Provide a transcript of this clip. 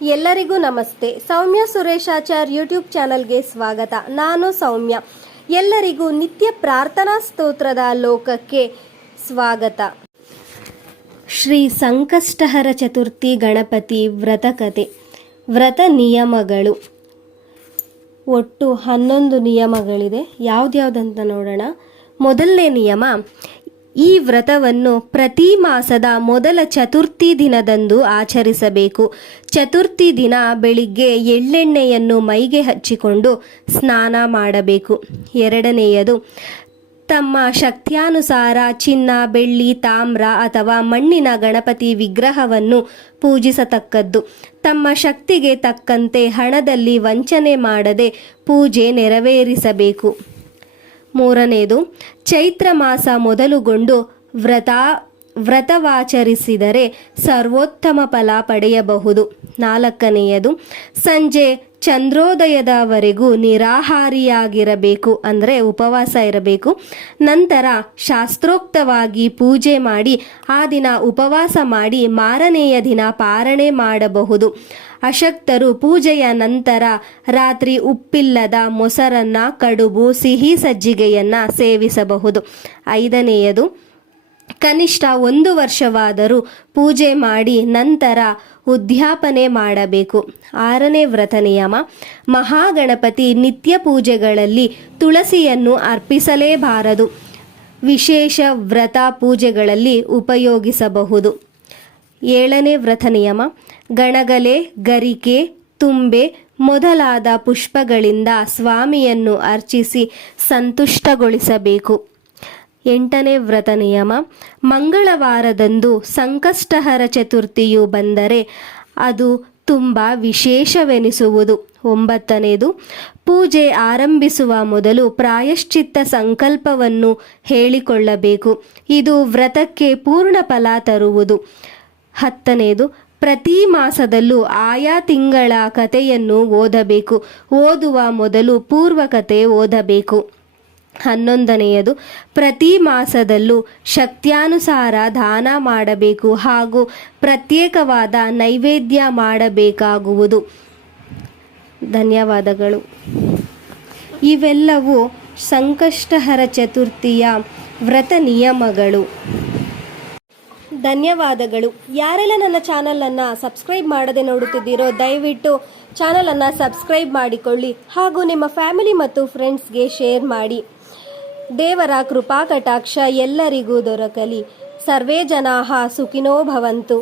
ಎಲ್ಲರಿಗೂ ನಮಸ್ತೆ. ಸೌಮ್ಯ ಸುರೇಶಾಚಾರ್ ಯೂಟ್ಯೂಬ್ ಚಾನಲ್ಗೆ ಸ್ವಾಗತ. ನಾನು ಸೌಮ್ಯ. ಎಲ್ಲರಿಗೂ ನಿತ್ಯ ಪ್ರಾರ್ಥನಾ ಸ್ತೋತ್ರದ ಲೋಕಕ್ಕೆ ಸ್ವಾಗತ. ಶ್ರೀ ಸಂಕಷ್ಟಹರ ಚತುರ್ಥಿ ಗಣಪತಿ ವ್ರತಕತೆ. ವ್ರತ ನಿಯಮಗಳು ಒಟ್ಟು 11 ನಿಯಮಗಳಿದೆ. ಯಾವ್ದ್ಯಾವ್ದಂತ ನೋಡೋಣ. ಮೊದಲನೇ ನಿಯಮ, ಈ ವ್ರತವನ್ನು ಪ್ರತಿ ಮಾಸದ ಮೊದಲ ಚತುರ್ಥಿ ದಿನದಂದು ಆಚರಿಸಬೇಕು. ಚತುರ್ಥಿ ದಿನ ಬೆಳಿಗ್ಗೆ ಎಳ್ಳೆಣ್ಣೆಯನ್ನು ಮೈಗೆ ಹಚ್ಚಿಕೊಂಡು ಸ್ನಾನ ಮಾಡಬೇಕು. ಎರಡನೆಯದು, ತಮ್ಮ ಶಕ್ತ್ಯಾನುಸಾರ ಚಿನ್ನ, ಬೆಳ್ಳಿ, ತಾಮ್ರ ಅಥವಾ ಮಣ್ಣಿನ ಗಣಪತಿ ವಿಗ್ರಹವನ್ನು ಪೂಜಿಸತಕ್ಕದ್ದು. ತಮ್ಮ ಶಕ್ತಿಗೆ ತಕ್ಕಂತೆ ಹಣದಲ್ಲಿ ವಂಚನೆ ಮಾಡದೆ ಪೂಜೆ ನೆರವೇರಿಸಬೇಕು. ಮೂರನೆಯದು, ಚೈತ್ರ ಮಾಸ ಮೊದಲುಗೊಂಡು ವ್ರತವಾಚರಿಸಿದರೆ ಸರ್ವೋತ್ತಮ ಫಲ ಪಡೆಯಬಹುದು. ನಾಲ್ಕನೆಯದು, ಸಂಜೆ ಚಂದ್ರೋದಯದವರೆಗೂ ನಿರಾಹಾರಿಯಾಗಿರಬೇಕು, ಅಂದರೆ ಉಪವಾಸ ಇರಬೇಕು. ನಂತರ ಶಾಸ್ತ್ರೋಕ್ತವಾಗಿ ಪೂಜೆ ಮಾಡಿ ಆ ದಿನ ಉಪವಾಸ ಮಾಡಿ ಮಾರನೆಯ ದಿನ ಪಾರಣೆ ಮಾಡಬಹುದು. ಅಶಕ್ತರು ಪೂಜೆಯ ನಂತರ ರಾತ್ರಿ ಉಪ್ಪಿಲ್ಲದ ಮೊಸರನ್ನ, ಕಡುಬು, ಸಿಹಿ ಸಜ್ಜಿಗೆಯನ್ನ ಸೇವಿಸಬಹುದು. ಐದನೆಯದು, ಕನಿಷ್ಠ 1 ವರ್ಷವಾದರೂ ಪೂಜೆ ಮಾಡಿ ನಂತರ ಉದ್ಯಾಪನೆ ಮಾಡಬೇಕು. 6ನೇ ವ್ರತ ನಿಯಮ, ಮಹಾಗಣಪತಿ ನಿತ್ಯ ಪೂಜೆಗಳಲ್ಲಿ ತುಳಸಿಯನ್ನು ಅರ್ಪಿಸಲೇಬಾರದು. ವಿಶೇಷ ವ್ರತ ಪೂಜೆಗಳಲ್ಲಿ ಉಪಯೋಗಿಸಬಹುದು. 7ನೇ ವ್ರತ ನಿಯಮ, ಗಣಗಲೆ, ಗರಿಕೆ, ತುಂಬೆ ಮೊದಲಾದ ಪುಷ್ಪಗಳಿಂದ ಸ್ವಾಮಿಯನ್ನು ಅರ್ಚಿಸಿ ಸಂತುಷ್ಟಗೊಳಿಸಬೇಕು. 8ನೇ ವ್ರತ ನಿಯಮ, ಮಂಗಳವಾರದಂದು ಸಂಕಷ್ಟಹರ ಚತುರ್ಥಿಯು ಬಂದರೆ ಅದು ತುಂಬ ವಿಶೇಷವೆನಿಸುವುದು. 9ನೇದು, ಪೂಜೆ ಆರಂಭಿಸುವ ಮೊದಲು ಪ್ರಾಯಶ್ಚಿತ್ತ ಸಂಕಲ್ಪವನ್ನು ಹೇಳಿಕೊಳ್ಳಬೇಕು. ಇದು ವ್ರತಕ್ಕೆ ಪೂರ್ಣ ಫಲ ತರುವುದು. 10ನೇದು, ಪ್ರತಿ ಮಾಸದಲ್ಲೂ ಆಯಾ ತಿಂಗಳ ಕಥೆಯನ್ನು ಓದಬೇಕು. ಓದುವ ಮೊದಲು ಪೂರ್ವಕತೆ ಓದಬೇಕು. 11ನೇಯದು, ಪ್ರತಿ ಮಾಸದಲ್ಲೂ ಶಕ್ತ್ಯಾನುಸಾರ ದಾನ ಮಾಡಬೇಕು ಹಾಗೂ ಪ್ರತ್ಯೇಕವಾದ ನೈವೇದ್ಯ ಮಾಡಬೇಕಾಗುವುದು. ಧನ್ಯವಾದಗಳು. ಇವೆಲ್ಲವೂ ಸಂಕಷ್ಟಹರ ಚತುರ್ಥಿಯ ವ್ರತ ನಿಯಮಗಳು. ಧನ್ಯವಾದಗಳು. ಯಾರೆಲ್ಲ ನನ್ನ ಚಾನಲನ್ನು ಸಬ್ಸ್ಕ್ರೈಬ್ ಮಾಡದೆ ನೋಡುತ್ತಿದ್ದೀರೋ ದಯವಿಟ್ಟು ಚಾನಲನ್ನು ಸಬ್ಸ್ಕ್ರೈಬ್ ಮಾಡಿಕೊಳ್ಳಿ ಹಾಗೂ ನಿಮ್ಮ ಫ್ಯಾಮಿಲಿ ಮತ್ತು ಫ್ರೆಂಡ್ಸ್ಗೆ ಶೇರ್ ಮಾಡಿ. ದೇವರ ಕೃಪಾ ಕಟಾಕ್ಷ ಎಲ್ಲರಿಗೂ ದೊರಕಲಿ. ಸರ್ವೇ ಜನಾಃ ಸುಖಿನೋ ಭವಂತು.